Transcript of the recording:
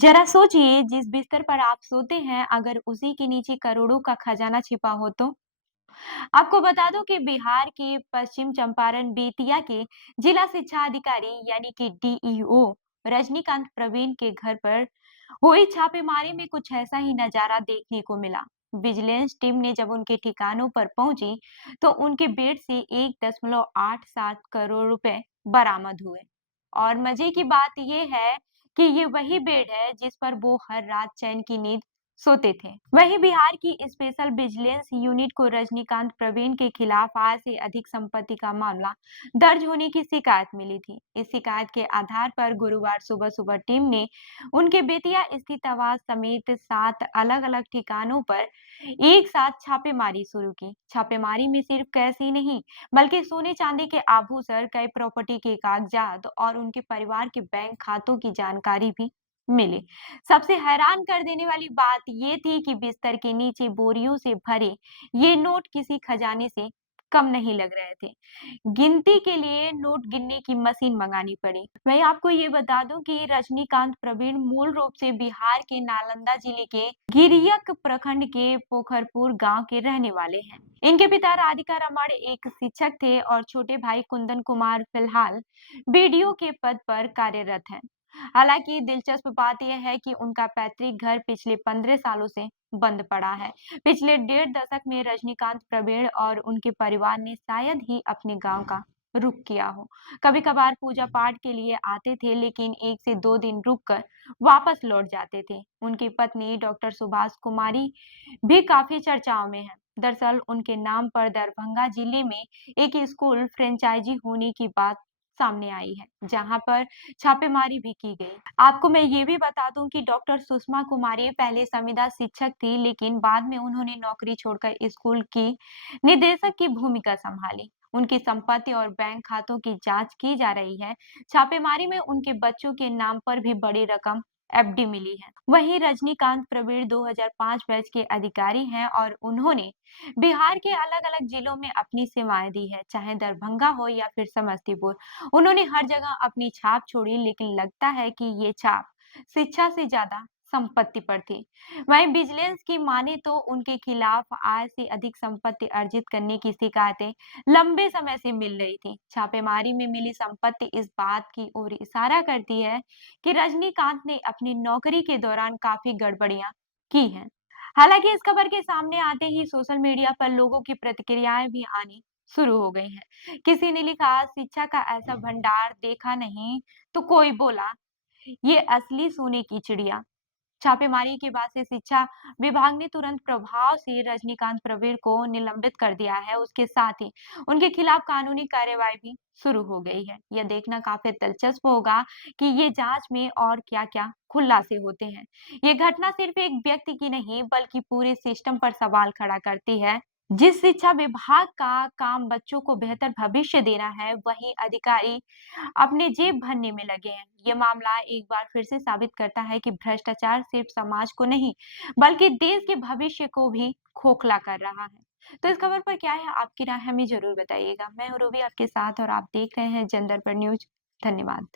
जरा सोचिए जिस बिस्तर पर आप सोते हैं अगर उसी के नीचे करोड़ों का खजाना छिपा हो तो। आपको बता दूं कि बिहार के पश्चिम चंपारण बेतिया के जिला शिक्षा अधिकारी यानी कि डीईओ रजनीकांत प्रवीण के घर पर हुई छापेमारी में कुछ ऐसा ही नजारा देखने को मिला। विजिलेंस टीम ने जब उनके ठिकानों पर पहुंची तो उनके बेड से 1.87 करोड़ रुपए बरामद हुए। और मजे की बात यह है कि ये वही बेड है जिस पर वो हर रात चैन की नींद सोते थे। वहीं बिहार की स्पेशल विजिलेंस यूनिट को रजनीकांत प्रवीण के खिलाफ आय से अधिक संपत्ति का मामला दर्ज होने की शिकायत मिली थी। इस शिकायत के आधार पर गुरुवार सुबह सुबह टीम ने उनके बेतिया स्थित आवास समेत 7 अलग-अलग ठिकानों पर एक साथ छापेमारी शुरू की। छापेमारी में सिर्फ कैश ही नहीं, बल्कि सोने चांदी के आभूषण, कई प्रॉपर्टी के कागजात और उनके परिवार के बैंक खातों की जानकारी भी मिली। सबसे हैरान कर देने वाली बात ये थी कि बिस्तर के नीचे बोरियों से भरे ये नोट किसी खजाने से कम नहीं लग रहे थे। गिनती के लिए नोट गिनने की मशीन मंगानी पड़ी। मैं आपको ये बता दूं कि रजनीकांत प्रवीण मूल रूप से बिहार के नालंदा जिले के गिरियक प्रखंड के पोखरपुर गांव के रहने वाले हैं। इनके पिता राधिका रमण एक शिक्षक थे और छोटे भाई कुंदन कुमार फिलहाल बीडीओ के पद पर कार्यरत हैं। हालांकि दिलचस्प बात यह है कि उनका पैतृक घर पिछले 15 सालों से बंद पड़ा है। पिछले 1.5 दशक में रजनीकांत प्रवीण और उनके परिवार ने शायद ही अपने गांव का रुख किया हो। कभी कभार पूजा पाठ के लिए आते थे लेकिन 1 से 2 दिन रुककर वापस लौट जाते थे। उनकी पत्नी डॉक्टर सुभाष कुमारी भी काफी चर्चाओं में है। दरअसल उनके नाम पर दरभंगा जिले में एक स्कूल फ्रेंचाइजी होने की बात सामने आई है, जहां पर छापेमारी भी की गई। आपको मैं ये भी बता दूं कि डॉक्टर सुषमा कुमारी पहले संविदा शिक्षक थी, लेकिन बाद में उन्होंने नौकरी छोड़कर स्कूल की निदेशक की भूमिका संभाली। उनकी संपत्ति और बैंक खातों की जांच की जा रही है। छापेमारी में उनके बच्चों के नाम पर भी बड़ी रकम एफडी मिली है। वहीं रजनीकांत प्रवीण 2005 बैच के अधिकारी हैं और उन्होंने बिहार के अलग-अलग जिलों में अपनी सेवाएं दी है, चाहे दरभंगा हो या फिर समस्तीपुर। उन्होंने हर जगह अपनी छाप छोड़ी, लेकिन लगता है कि ये छाप शिक्षा से ज्यादा संपत्ति पर थी। वहीं विजिलेंस की माने तो उनके खिलाफ आय से अधिक संपत्ति अर्जित करने की शिकायतें लंबे समय से मिल रही थी। छापेमारी में मिली संपत्ति इस बात की ओर इशारा करती है कि रजनीकांत ने अपनी नौकरी के दौरान काफी गड़बड़ियां की हैं। हालांकि इस खबर के सामने आते ही सोशल मीडिया पर लोगों की प्रतिक्रियाएं भी आनी शुरू हो गई हैं। किसी ने लिखा, शिक्षा का ऐसा भंडार देखा नहीं, तो कोई बोला ये असली सोने की चिड़िया। छापेमारी के बाद से शिक्षा विभाग ने तुरंत प्रभाव से रजनीकांत प्रवीण को निलंबित कर दिया है। उसके साथ ही उनके खिलाफ कानूनी कार्रवाई भी शुरू हो गई है। यह देखना काफी दिलचस्प होगा कि ये जांच में और क्या-क्या खुलासे होते हैं। ये घटना सिर्फ एक व्यक्ति की नहीं बल्कि पूरे सिस्टम पर सवाल खड़ा करती है। जिस शिक्षा विभाग का काम बच्चों को बेहतर भविष्य देना है, वही अधिकारी अपने जेब भरने में लगे हैं। ये मामला एक बार फिर से साबित करता है कि भ्रष्टाचार सिर्फ समाज को नहीं, बल्कि देश के भविष्य को भी खोखला कर रहा है। तो इस खबर पर क्या है आपकी राय हमें जरूर बताइएगा। मैं हूँ रूबी आपके साथ और आप देख रहे हैं जनदर्पण न्यूज। धन्यवाद।